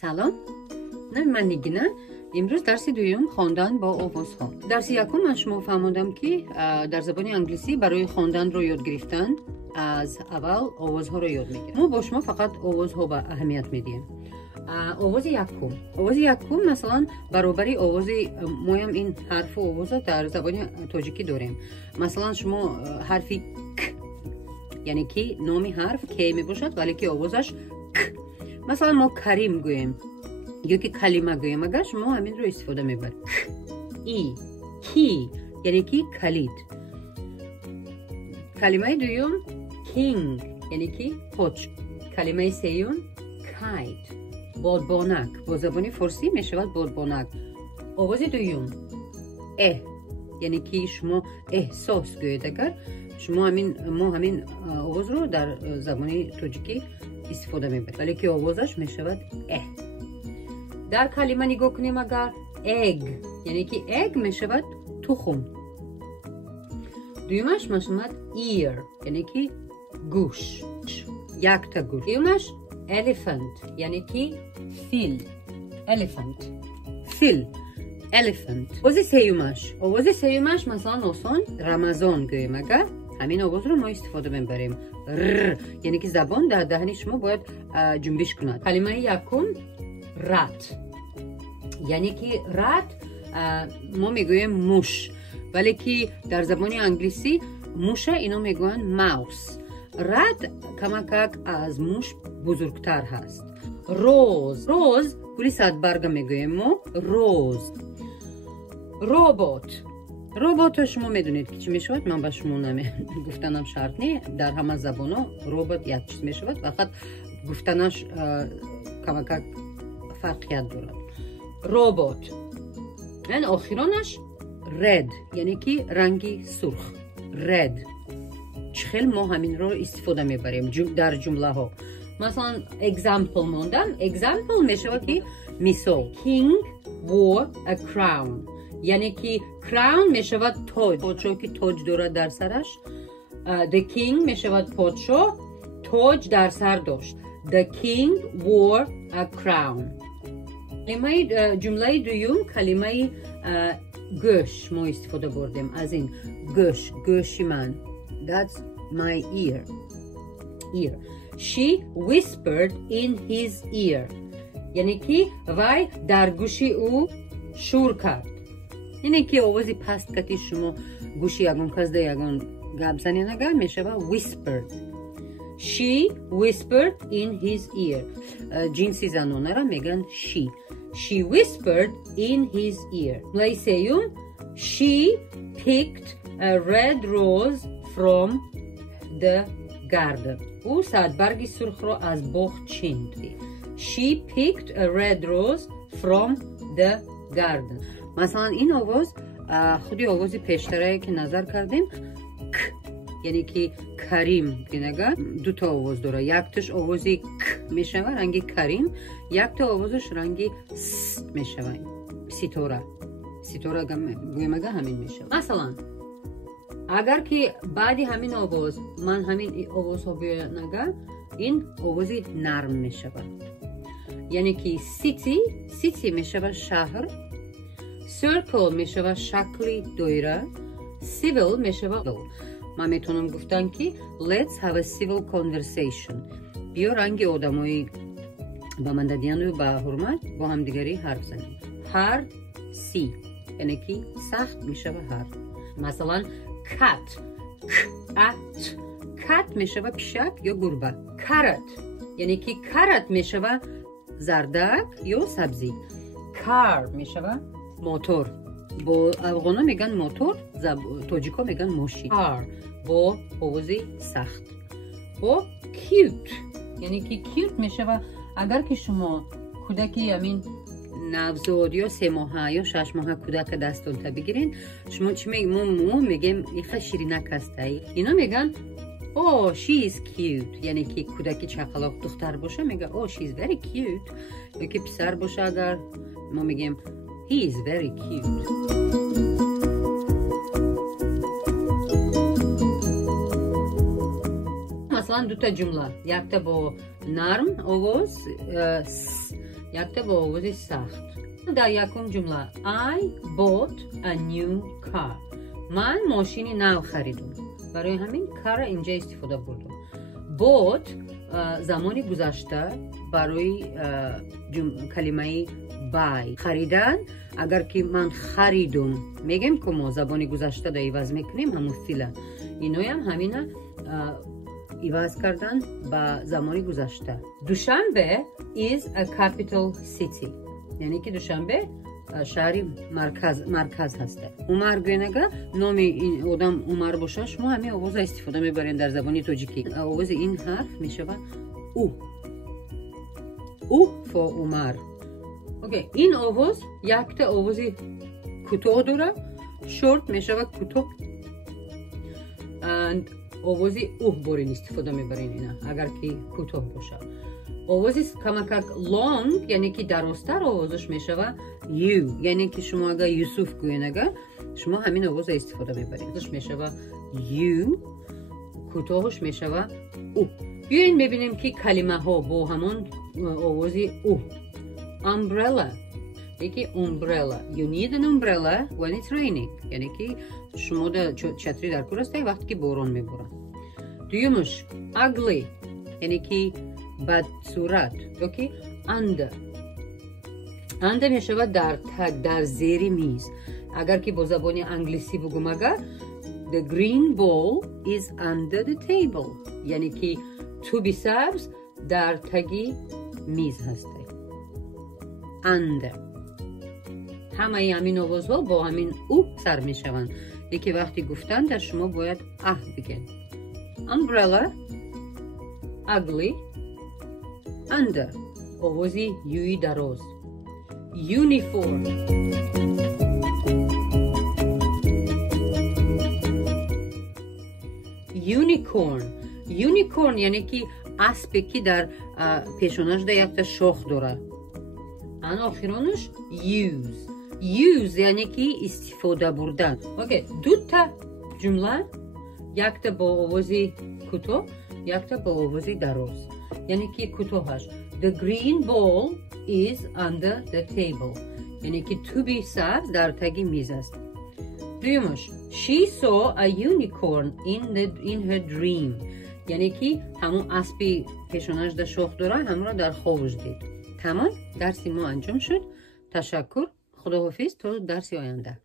سلام، من نگینا. امروز درس دوم خواندن با آوازها. درس یکم من شما فهمیدم که در زبان انگلیسی برای خواندن رو یاد گرفتن از اول آوازها رو یاد میگیریم. ما با شما فقط آوازها به اهمیت میدیم. آواز یکم مثلا برابری آواز مایم این حرف و آوازها در زبان تاجیکی داریم. مثلا شما حرفی ک یعنی که نامی حرف کی می باشد ولی که آوازش ک. مثلا ما کریم گوییم یا که کلمه گوییم اگر شما همین رو استفاده میبرید. ای کی یعنی که کلید. کلمه دوم کینگ یعنی که پاچ. کلمه سوم کایت بادبانک. با زبان فارسی میشود بادبانک. آواز دوم یعنی که شما احساس گویید. اگر شما ما همین آواز رو در زبان تاجیکی استفاده میبریم ولی که آوازش میشود در کلمه نگاه کنیم اگر اگ یعنی که اگ میشود تخم. دومش میشود ایر یعنی که گوش یک تا گوش. دومش elephant یعنی که فیل. elephant. آواز سیومش مثلا آسان رمضان گوییم اگر همین آواز رو ما استفاده میبریم. یعنی که زبان در دهن شما باید جنبش کند. کلمه یکم رات یعنی که رات ما میگویم موش ولی که در زبان انگلیسی موشه اینو میگوین ماوس. رات کمک از موش بزرگتر هست. روز گلی صدبرگ میگویم ما روز. ربات شما میدونید که چی میشود. من به شما گفتنم شرط نی. در همه زبان ها ربات یک چیز میشود فقط گفتنش کمک فرقیت دارد. ربات. این آخرانش رد یعنی که رنگی سرخ. رد. چخیل ما همین رو استفاده میبریم در جمله ها. مثلا example موندم. example میشود که مثال. King wore a crown یعنی که crown میشود تاج. پادشاه که تاج دارد در سرش. The king میشود پادشاه تاج در سر داشت. The king wore a crown. جمله دوم کلمه گوش ما استفاده بردیم از این گوش من. That's my ear. She whispered in his ear یعنی که وی در گوشی او شور کرد. یعنی که آوازی پست کتی شما گوشی یگان کس یگان گپ زنی نگه میشه whispered. She whispered in his ear. جنسی زنانه را میگن she whispered in his ear. لیسیوم she picked a red rose from the garden. او صدبرگ سرخ را از باغ چیند. She picked a red rose from the garden. مثلا این آواز خودی آوازی پیشتره که نظر کردیم ک یعنی که کریم که دو تا آواز داره. یک تاش آوازی ک میشوه رنگی کریم. یک تا آوازش رنگی س میشوه ستاره گویم اگه همین میشه. مثلا اگر که بعدی همین آواز من همین آواز ها بیاید نگه این آوازی نرم میشوه یعنی که سیتی میشوه شهر. circle میشوه شکلی دایره. civil میشوه من میتونم گفتن که let's have a civil conversation. بیا رنگ آدمایی با من دادین و با حرمت با هم دیگری حرف زنیم. hard یعنی که سخت میشوه hard. مثلا cat میشوه پیشک یا گربه. carrot یعنی که carrot میشوه زردک یا سبزی. car میشوه موتور. با افغانا میگن موتور، تاجیکا میگن ماشین. کار با آوازی سخت. با کیوت یعنی که کیوت میشه. اگر که شما کودکی همین نوزاد یا 3 ماهه یا 6 ماهه کودک دستان تا بگیرین شما چی میگیم؟ ما میگیم این خیلی شیرینک هسته. اینا میگن oh she is cute یعنی که کودکی چقلاق دختر باشه میگه oh she is very cute. یا که پسر باشه اگر ما میگیم he is very cute. مثلا دو تا جمله. یک تا با نرم آواز یک تا با آواز سخت. در یکم جمله I bought a new car. من ماشینی نو خریدم. برای همین کار اینجا استفاده بردم. bought زمانی گذشته برای کلمه buy خریدن. اگر که من خریدم میگیم که ما زبانی گذشته دا عوض میکنیم همون فعل. اینو هم همینه عوض کردن با زمانی گذشته. دوشنبه is a capital city. یعنی که دوشنبه شهری مرکز هسته. عمر گوینگه نام این آدم عمر باشه شما همین آواز استفاده میبرین در زبانی تاجیکی. آواز این حرف میشه او فا عمر. اوکی این آواز یک تا آواز کوتاه داره. شورت میشه کوتاه. and آوازی برین استفاده میبرین اینا اگر که کوتاه باشه. آوازی کمک لانگ یعنی که درازتر آوازش میشه یو یعنی که شما اگر یوسف گوینگه شما همین آواز استفاده میبرین. ازش میشه یو کوتاهش میشه او. بیاین ببینیم که کلمه ها با همون آوازی او. umbrella یکی umbrella. You need an umbrella when it's raining. یعنی که شما چتری در کار هستی وقتی که باران میباره. دویمش ugly یعنی که بد صورت. اوکی under میشه در زیر میز. اگر که با زبان انگلیسی بگم اگر the green ball is under the table یعنی که توبی سبز در تگی میز هستی. under همه همین آوازها با همین او سر می شوند. یکی وقتی گفتن در شما باید بگین. umbrella ugly under آوازی یوی دراز. uniform unicorn یعنی که اسبی که در پیشانش در یک تا شاخ داره. ان آخرانش use یعنی که استفاده بردن. اوکی دو تا جمله یک تا با آوازی کوتاه یک تا با آوازی دراز. یعنی که کوتاهش the green ball is under the table یعنی که توبی سبز در تگی میز است. دویمش she saw a unicorn in her dream یعنی که همون اسبی پیشانش در شاخ داره همون را در خوابش دید. تمام درسی ما انجام شد. تشکر. خداحافظ تا درسی آینده.